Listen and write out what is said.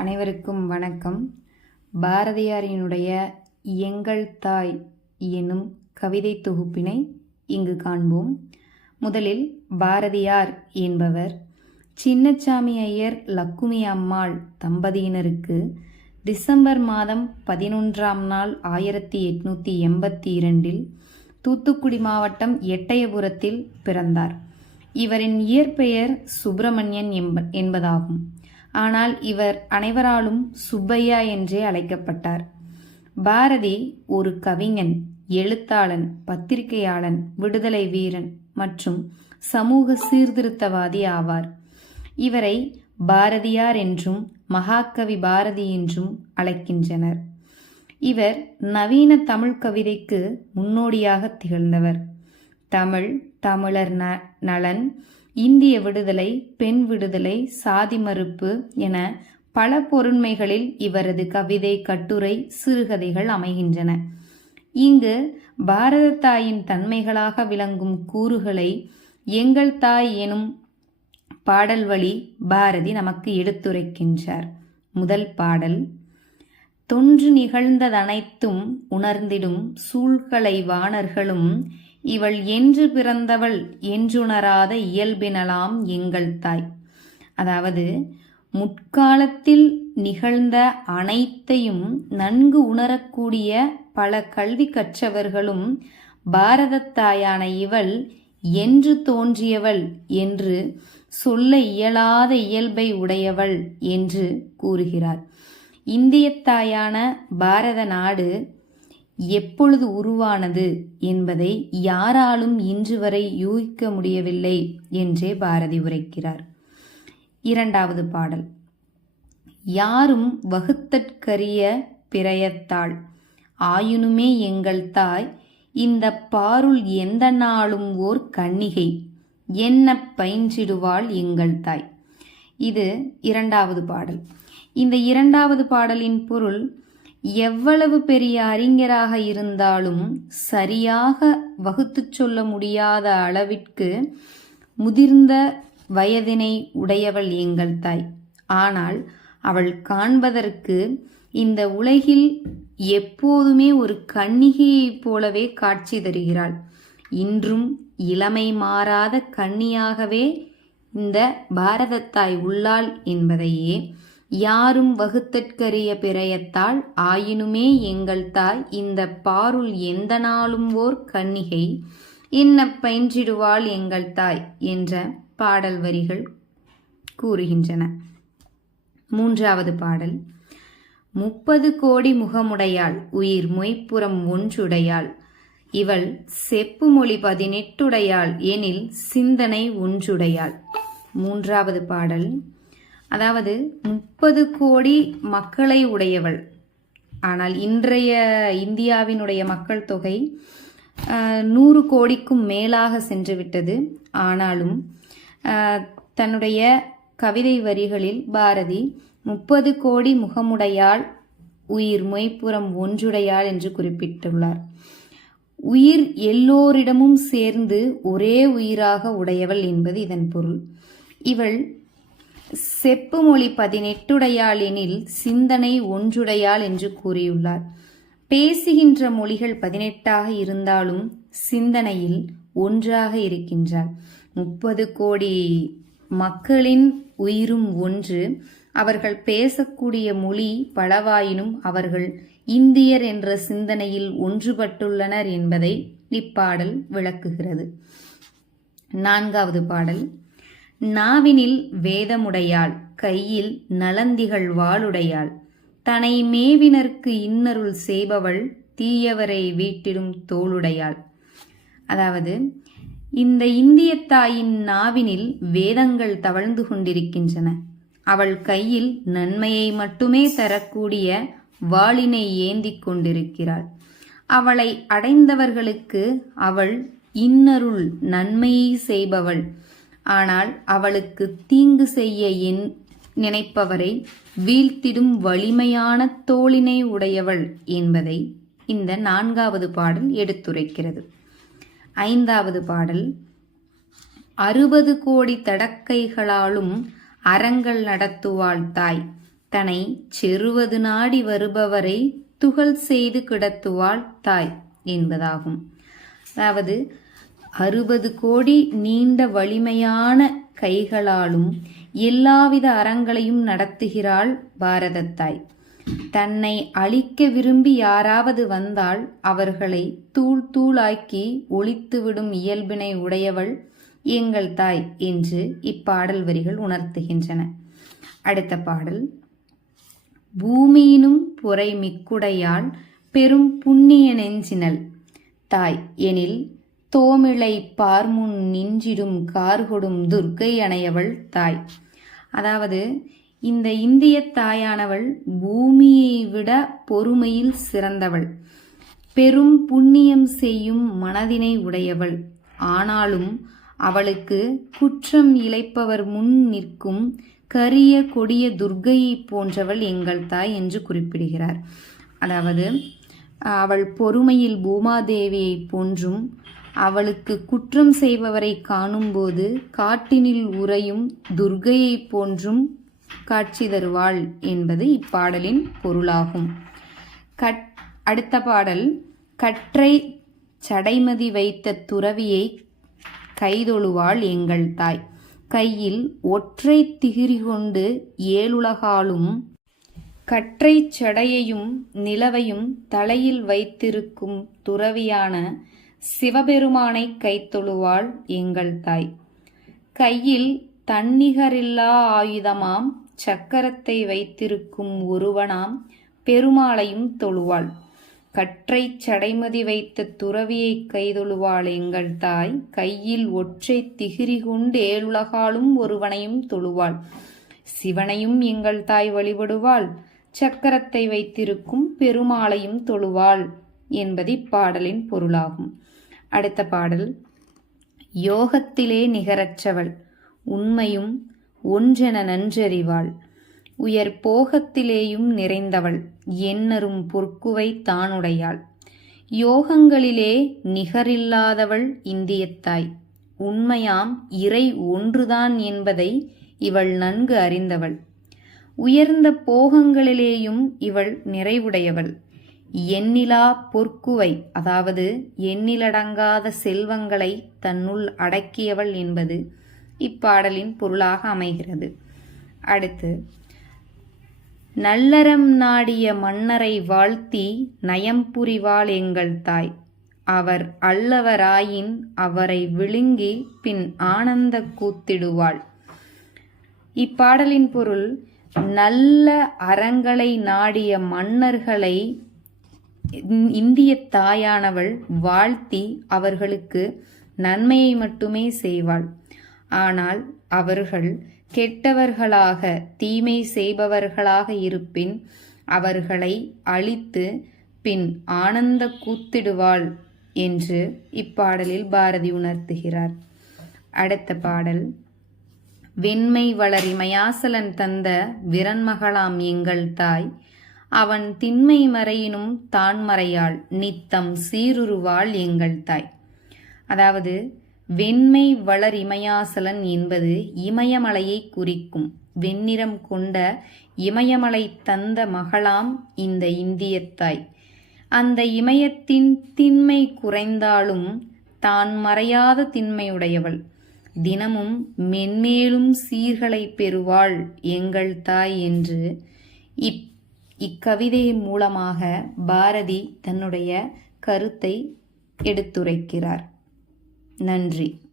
அனைவருக்கும் வணக்கம். பாரதியாரினுடைய எங்கள் தாய் எனும் கவிதை தொகுப்பினை இங்கு காண்போம். முதலில் பாரதியார் என்பவர் சின்னச்சாமி ஐயர் லக்குமி அம்மாள் தம்பதியினருக்கு டிசம்பர் மாதம் பதினொன்றாம் நாள் ஆயிரத்தி எட்நூற்றி எண்பத்தி இரண்டில் தூத்துக்குடி மாவட்டம் எட்டயபுரத்தில் பிறந்தார். இவரின் இயற்பெயர் சுப்பிரமணியன் என்ப என்பதாகும். ஆனால் இவர் அனைவராலும் சுப்பையா என்றே அழைக்கப்பட்டார். பாரதி ஒரு கவிஞன் எழுத்தாளன் பத்திரிகையாளன் விடுதலை வீரன் மற்றும் சமூக சீர்திருத்தவாதி ஆவார். இவரை பாரதியார் என்றும் மகாகவி பாரதி என்றும் அழைக்கின்றனர். இவர் நவீன தமிழ் கவிதைக்கு முன்னோடியாக திகழ்ந்தவர். தமிழ் தமிழர் ந நலன் இந்திய விடுதலை பெண் விடுதலை சாதி மறுப்பு என பல பொருண்மைகளில் இவரது கவிதை கட்டுரை சிறுகதைகள் அமைகின்றன. இங்கு பாரத தாயின் தன்மைகளாக விளங்கும் கூறுகளை எங்கள் தாய் எனும் பாடல் வழி பாரதி நமக்கு எடுத்துரைக்கின்றார். முதல் பாடல் தொன்று நிகழ்ந்ததனைத்தும் உணர்ந்திடும் சூழ்களை வாணர்களும் இவள் என்று பிறந்தவள் என்றுணராத இயல்பினலாம் எங்கள் தாய். அதாவது முற்காலத்தில் நிகழ்ந்த அனைத்தையும் நன்கு உணரக்கூடிய பல கல்வி கற்றவர்களும் பாரதத்தாயான இவள் என்று தோன்றியவள் என்று சொல்ல இயலாத இயல்பை உடையவள் என்று கூறுகிறார். இந்தியத்தாயான பாரத நாடு எப்பொழுது உருவானது என்பதை யாராலும் இன்று வரை யூகிக்க முடியவில்லை என்றே பாரதி உரைக்கிறார். இரண்டாவது பாடல். யாரும் வகுத்தற்கரிய பிரயத்தாள் ஆயினுமே எங்கள் தாய் இந்த பாருள் எந்த நாளும் ஓர் கன்னிகை என்ன பயின்றிடுவாள் எங்கள் தாய். இது இரண்டாவது பாடல். இந்த இரண்டாவது பாடலின் பொருள் எவ்வளவு பெரிய அறிஞராக இருந்தாலும் சரியாக வகுத்துச் சொல்ல முடியாத அளவிற்கு முதிர்ந்த வயதினை உடையவள் எங்கள் தாய். ஆனால் அவள் காண்பதற்கு இந்த உலகில் எப்போதுமே ஒரு கன்னிகையைப் போலவே காட்சி தருகிறாள். இன்றும் இளமை மாறாத கன்னியாகவே இந்த பாரதத்தாய் உள்ளாள் என்பதையே யாரும் வகுத்தற்கரிய பிரயத்தாள் ஆயினுமே எங்கள் தாய் இந்த பாருள் எந்த நாளும் ஓர் கன்னிகை என்ன பயின்றிடுவாள் எங்கள் தாய் என்ற பாடல் வரிகள் கூறுகின்றன. மூன்றாவது பாடல். முப்பது கோடி முகமுடையாள் உயிர் மொய்ப்புறம் ஒன்றுடையாள். இவள் செப்பு மொழி பதினெட்டுடையாள் எனில் சிந்தனை ஒன்றுடையாள். மூன்றாவது பாடல். அதாவது முப்பது கோடி மக்களை உடையவள். ஆனால் இன்றைய இந்தியாவினுடைய மக்கள் தொகை நூறு கோடிக்கும் மேலாக சென்றுவிட்டது ஆனாலும் தன்னுடைய கவிதை வரிகளில் பாரதி முப்பது கோடி முகமுடையாள் உயிர் மொய்ப்புறம் ஒன்றுடையாள் என்று குறிப்பிட்டுள்ளார். உயிர் எல்லோரிடமும் சேர்ந்து ஒரே உயிராக உடையவள் என்பது இதன் பொருள். இவள் செப்பு மொழி பதினெட்டுடையாளெனில் சிந்தனை ஒன்றுடையாள் என்று கூறியுள்ளார். பேசுகின்ற மொழிகள் பதினெட்டாக இருந்தாலும் சிந்தனையில் ஒன்றாக இருக்கின்றார். முப்பது கோடி மக்களின் உயிரும் ஒன்று. அவர்கள் பேசக்கூடிய மொழி பலவாயினும் அவர்கள் இந்தியர் என்ற சிந்தனையில் ஒன்றுபட்டுள்ளனர் என்பதை இப்பாடல் விளக்குகிறது. நான்காவது பாடல். நாவினில் வேதமுடையாள் கையில் நலந்திகள் வாளுடையாள். தனை மேவினர்க்கு இன்னருள் செய்பவள் தீயவரை வீட்டிடும் தோளுடையாள். அதாவது இந்த இந்திய தாயின் நாவினில் வேதங்கள் தவழ்ந்து கொண்டிருக்கின்றன. அவள் கையில் நன்மையை மட்டுமே தரக்கூடிய வாளினை ஏந்தி கொண்டிருக்கிறாள். அவளை அடைந்தவர்களுக்கு அவள் இன்னருள் நன்மையை செய்பவள். ஆனால் அவளுக்கு தீங்கு செய்ய என் நினைப்பவரை வீழ்த்திடும் வலிமையான தோளினை உடையவள் என்பதை இந்த நான்காவது பாடல் எடுத்துரைக்கிறது. ஐந்தாவது பாடல் அறுபது கோடி தடக்கைகளாலும் அறங்கள் நடத்துவாள் தாய். தனை செருவது நாடி வருபவரை துகள் செய்து கிடத்துவாள் தாய் என்பதாகும். அதாவது அறுபது கோடி நீண்ட வலிமையான கைகளாலும் எல்லாவித அறங்களையும் நடத்துகிறாள் பாரதத்தாய். தன்னை அழிக்க விரும்பி யாராவது வந்தால் அவர்களை தூள் தூளாக்கி ஒழித்துவிடும் இயல்பினை உடையவள் எங்கள் தாய் என்று இப்பாடல் வரிகள் உணர்த்துகின்றன. அடுத்த பாடல். பூமியினும் புரை மிக்குடையால் பெரும் புண்ணிய நெஞ்சினல் தாய். எனில் தோமிளை பார்முன் நின்றிடும் கார்கொடும் துர்க்கை அணையவள் தாய். அதாவது இந்த இந்திய தாயானவள் பூமியை விட பொறுமையில் சிறந்தவள். பெரும் புண்ணியம் செய்யும் மனதினை உடையவள். ஆனாலும் அவளுக்கு குற்றம் இழைப்பவர் முன் நிற்கும் கரிய கொடிய துர்க்கையை போன்றவள் எங்கள் தாய் என்று குறிப்பிடுகிறார். அதாவது அவள் பொறுமையில் பூமாதேவியை போன்றும் அவளுக்கு குற்றம் செய்பவரை காணும்போது காட்டினில் உறையும் துர்க்கையை போன்றும் காட்சி தருவாள் என்பது இப்பாடலின் பொருளாகும். கட் அடுத்த பாடல். கற்றை சடைமதி வைத்த துறவியை கைதொழுவாள் எங்கள் தாய். கையில் ஒற்றை திகிரி கொண்டு ஏழுலகாலும் கற்றைச் சடையையும் நிலவையும் தலையில் வைத்திருக்கும் துறவியான சிவபெருமானை கைத்தொழுவாள் எங்கள் தாய். கையில் தன்னிகரில்லா ஆயுதமாம் சக்கரத்தை வைத்திருக்கும் ஒருவனாம் பெருமாளையும் தொழுவாள். கற்றை சடைமதி வைத்த துறவியை கைதொழுவாள் எங்கள் தாய். கையில் ஒற்றை திகிரி கொண்டு ஏழுலகாலும் ஒருவனையும் தொழுவாள். சிவனையும் எங்கள் தாய் வழிபடுவாள். சக்கரத்தை வைத்திருக்கும் பெருமாளையும் தொழுவாள் என்பது இப்பாடலின் பொருளாகும். அடுத்த பாடல். யோகத்திலே நிகரற்றவள் உண்மையும் ஒன்றென நன்றறிவாள். உயர் போகத்திலேயும் நிறைந்தவள் என்னரும் பொற்குவை தானுடையாள். யோகங்களிலே நிகரில்லாதவள் இந்தியத்தாய் உண்மையாம் இறை ஒன்றுதான் என்பதை இவள் நன்கு அறிந்தவள். உயர்ந்த போகங்களிலேயும் இவள் நிறைவுடையவள். எண்ணிலா பொற்குவை அதாவது எண்ணிலடங்காத செல்வங்களை தன்னுள் அடக்கியவள் என்பது இப்பாடலின் பொருளாக அமைகிறது. அடுத்து நல்லறம் நாடிய மன்னரை வாழ்த்தி நயம்புரிவாள் எங்கள் தாய். அவர் அல்லவராயின் அவரை விழுங்கி பின் ஆனந்த கூத்திடுவாள். இப்பாடலின் பொருள் நல்ல அறங்களை நாடிய மன்னர்களை இந்திய தாயானவள் வாழ்த்தி அவர்களுக்கு நன்மையை மட்டுமே செய்வாள். ஆனால் அவர்கள் கெட்டவர்களாக தீமை செய்பவர்களாக இருப்பின் அவர்களை அழித்து பின் ஆனந்த கூத்திடுவாள் என்று இப்பாடலில் பாரதி உணர்த்துகிறார். அடுத்த பாடல். வெண்மை வளரி மயாசலன் தந்த விரன்மகளாம் எங்கள் தாய் அவன் திண்மை மறையினும் தான் மறையாள் நித்தம் சீருருவாள் எங்கள் தாய். அதாவது வெண்மை வளர் இமயாசலன் என்பது இமயமலையை குறிக்கும் வெண்ணிறம் கொண்ட இமயமலை தந்த மகளாம் இந்த இந்தியத்தாய் அந்த இமயத்தின் திண்மை குறைந்தாலும் தான் மறையாத திண்மையுடையவள். தினமும் மென்மேலும் சீர்களை பெறுவாள் எங்கள் தாய் என்று இப் இக்கவிதை மூலமாக பாரதி தன்னுடைய கருத்தை எடுத்துரைக்கிறார். நன்றி.